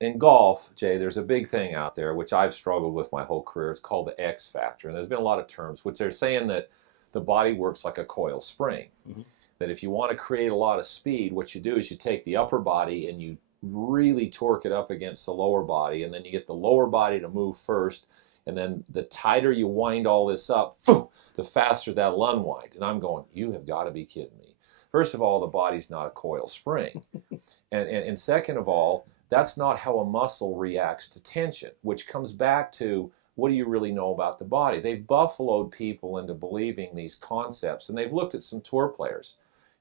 in golf, Jay, there's a big thing out there, which I've struggled with my whole career. It's called the X factor. And there's been a lot of terms, which they're saying that the body works like a coil spring. Mm-hmm. That if you want to create a lot of speed, what you do is you take the upper body and you really torque it up against the lower body, and then you get the lower body to move first, and then the tighter you wind all this up, the faster that'll unwind. And I'm going, you have got to be kidding me. First of all, the body's not a coil spring. and second of all, that's not how a muscle reacts to tension, which comes back to, what do you really know about the body? They've buffaloed people into believing these concepts, and they've looked at some tour players,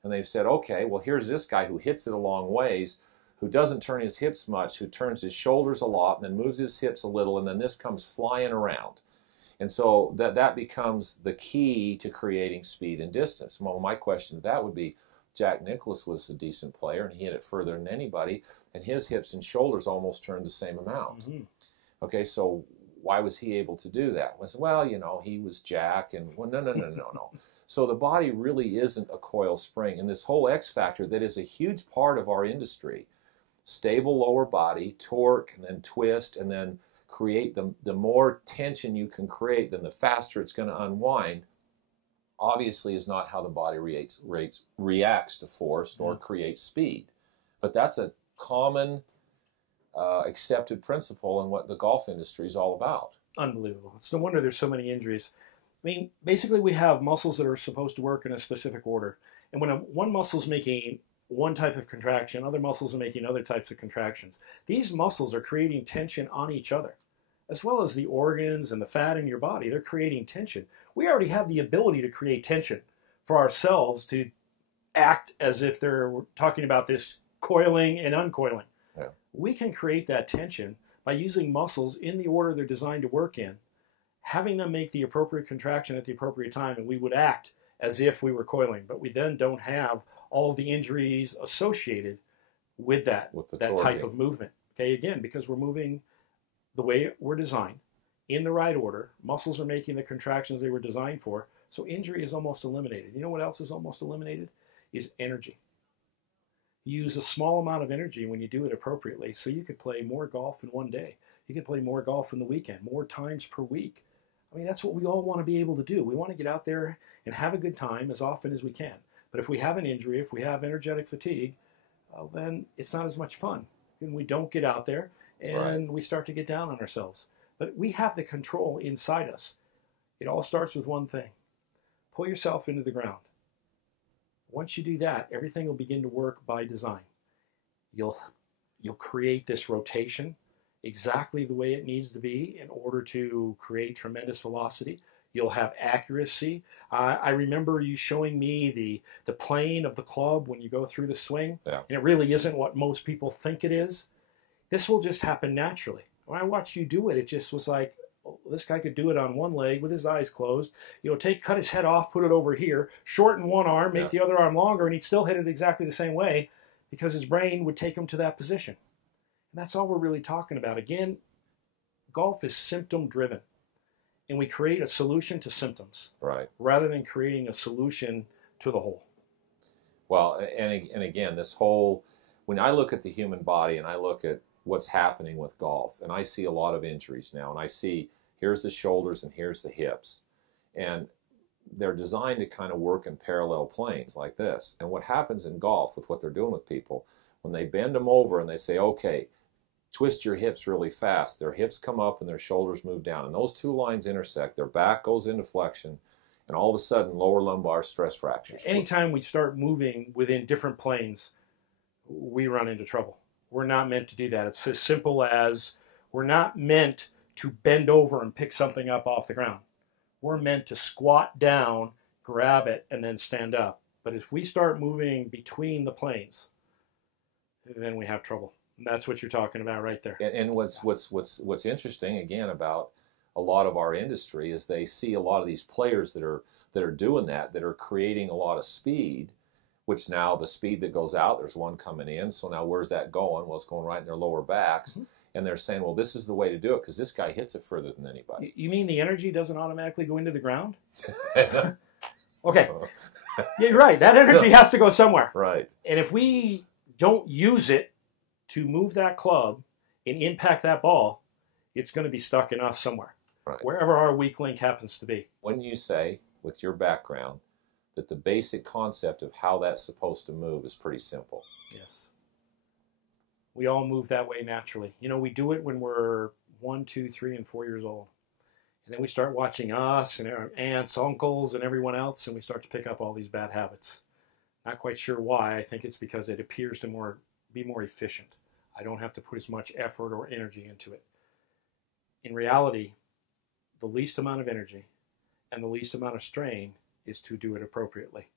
and they've said, okay, well, here's this guy who hits it a long ways, who doesn't turn his hips much, who turns his shoulders a lot, and then moves his hips a little, and then this comes flying around. And so that becomes the key to creating speed and distance. Well, my question to that would be, Jack Nicklaus was a decent player, and he hit it further than anybody, and his hips and shoulders almost turned the same amount. Mm-hmm. Okay, so why was he able to do that? I said, well, you know, he was Jack, and well, no. So the body really isn't a coil spring, and this whole X factor that is a huge part of our industry, stable lower body, torque, and then twist, and then create the more tension you can create, then the faster it's going to unwind, obviously is not how the body reacts to force nor creates speed. But that's a common accepted principle in what the golf industry is all about. Unbelievable. It's no wonder there's so many injuries. I mean, basically we have muscles that are supposed to work in a specific order. And when one muscle's making one type of contraction, other muscles are making other types of contractions. These muscles are creating tension on each other, as well as the organs and the fat in your body. They're creating tension. We already have the ability to create tension for ourselves, to act as if they're talking about this coiling and uncoiling. Yeah. We can create that tension by using muscles in the order they're designed to work in, having them make the appropriate contraction at the appropriate time, and we would act as if we were coiling. But we then don't have all of the injuries associated with that type of movement. Okay, again, because we're moving the way we're designed, in the right order, muscles are making the contractions they were designed for, so injury is almost eliminated. You know what else is almost eliminated? Is energy. You use a small amount of energy when you do it appropriately, so you could play more golf in one day. You could play more golf in the weekend, more times per week. I mean, that's what we all want to be able to do. We want to get out there and have a good time as often as we can. But if we have an injury, if we have energetic fatigue, then it's not as much fun. And we don't get out there, and we start to get down on ourselves. But we have the control inside us. It all starts with one thing. Pull yourself into the ground. Once you do that, everything will begin to work by design. You'll create this rotation exactly the way it needs to be in order to create tremendous velocity. You'll have accuracy. I remember you showing me the plane of the club when you go through the swing, and it really isn't what most people think it is. This will just happen naturally. When I watched you do it, it just was like, oh, this guy could do it on one leg with his eyes closed. You know, cut his head off, put it over here, shorten one arm, make the other arm longer, and he'd still hit it exactly the same way because his brain would take him to that position. And that's all we're really talking about. Again, golf is symptom-driven, and we create a solution to symptoms rather than creating a solution to the whole. Well, and again, this whole, when I look at the human body and I look at what's happening with golf, and I see a lot of injuries now, and I see here's the shoulders and here's the hips, and they're designed to kind of work in parallel planes like this. And what happens in golf with what they're doing with people, when they bend them over and they say, okay, twist your hips really fast, their hips come up and their shoulders move down, and those two lines intersect, their back goes into flexion, and all of a sudden lower lumbar stress fractures. Anytime we start moving within different planes, we run into trouble. We're not meant to do that. It's as simple as we're not meant to bend over and pick something up off the ground. We're meant to squat down, grab it, and then stand up. But if we start moving between the planes, then we have trouble. And that's what you're talking about right there. And what's interesting, again, about a lot of our industry is they see a lot of these players that are doing that are creating a lot of speed, which now the speed that goes out, there's one coming in, so now where's that going? Well, it's going right in their lower backs. Mm-hmm. And they're saying, well, this is the way to do it because this guy hits it further than anybody. You mean the energy doesn't automatically go into the ground? Okay. Yeah, you're right. That energy has to go somewhere. Right. And if we don't use it to move that club and impact that ball, it's going to be stuck in us somewhere, Right. wherever our weak link happens to be. When you say, with your background, that the basic concept of how that's supposed to move is pretty simple. Yes. We all move that way naturally. You know, we do it when we're 1, 2, 3, and 4 years old. And then we start watching us and our aunts, uncles, and everyone else, and we start to pick up all these bad habits. Not quite sure why. I think it's because it appears to be more efficient. I don't have to put as much effort or energy into it. In reality, the least amount of energy and the least amount of strain is to do it appropriately.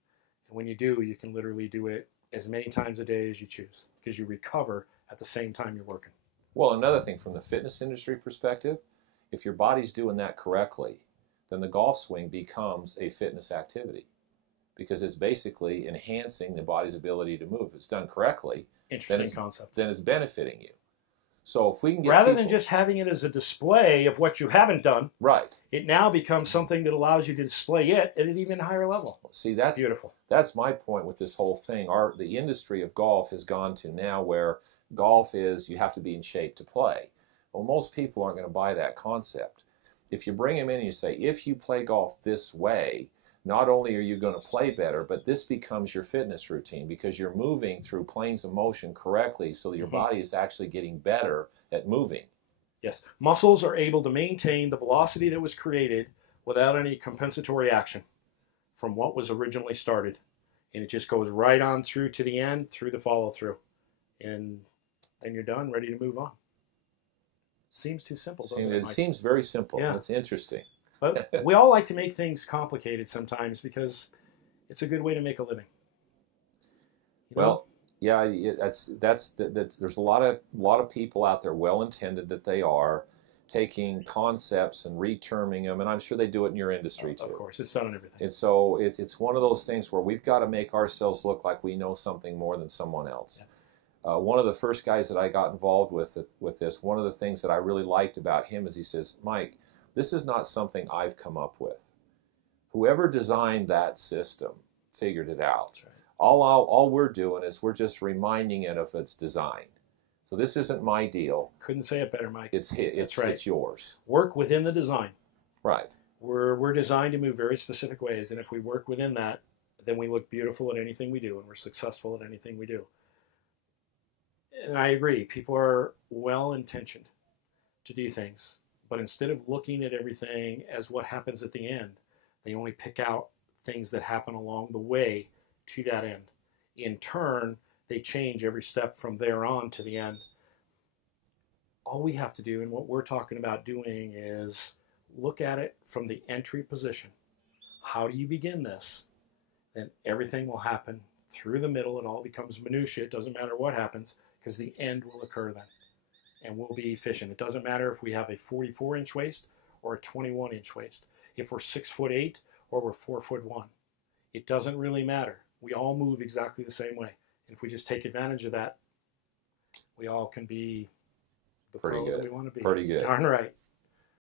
And when you do, you can literally do it as many times a day as you choose, because you recover at the same time you're working. Well, another thing from the fitness industry perspective, if your body's doing that correctly, then the golf swing becomes a fitness activity, because it's basically enhancing the body's ability to move. If it's done correctly, Interesting concept. then it's benefiting you. So if we can get rather than just having it as a display of what you haven't done, right, it now becomes something that allows you to display it at an even higher level. See, that's beautiful. That's my point with this whole thing. The industry of golf has gone to now where golf is you have to be in shape to play. Well, most people aren't going to buy that concept. If you bring them in and you say, if you play golf this way, not only are you going to play better, but this becomes your fitness routine, because you're moving through planes of motion correctly, so that your body is actually getting better at moving. Yes. Muscles are able to maintain the velocity that was created without any compensatory action from what was originally started. And it just goes right on through to the end, through the follow-through. And then you're done, ready to move on. Seems too simple, doesn't it, It Mike? seems very simple. Yeah. That's interesting. But we all like to make things complicated sometimes, because it's a good way to make a living. You know? Well, yeah, that's there's a lot of people out there, well-intended that they are, taking concepts and reterming them, and I'm sure they do it in your industry too. Of course, it's done in everything. And so it's one of those things where we've got to make ourselves look like we know something more than someone else. Yeah. One of the first guys that I got involved with this, one of the things that I really liked about him is he says, Mike, this is not something I've come up with. Whoever designed that system figured it out. That's right. All we're doing is we're just reminding it of its design. So this isn't my deal. Couldn't say it better, Mike. It's right. It's yours. Work within the design. Right. We're designed to move very specific ways, and if we work within that, then we look beautiful at anything we do, and we're successful at anything we do. And I agree, people are well-intentioned to do things, but instead of looking at everything as what happens at the end, they only pick out things that happen along the way to that end. In turn, they change every step from there on to the end. All we have to do, and what we're talking about doing, is look at it from the entry position. How do you begin this? Then everything will happen through the middle. It all becomes minutia. It doesn't matter what happens, because the end will occur then. And we'll be efficient. It doesn't matter if we have a 44-inch waist or a 21-inch waist. If we're 6'8" or we're 4'1". It doesn't really matter. We all move exactly the same way. And if we just take advantage of that, we all can be the pro that we want to be. Pretty good. Darn right.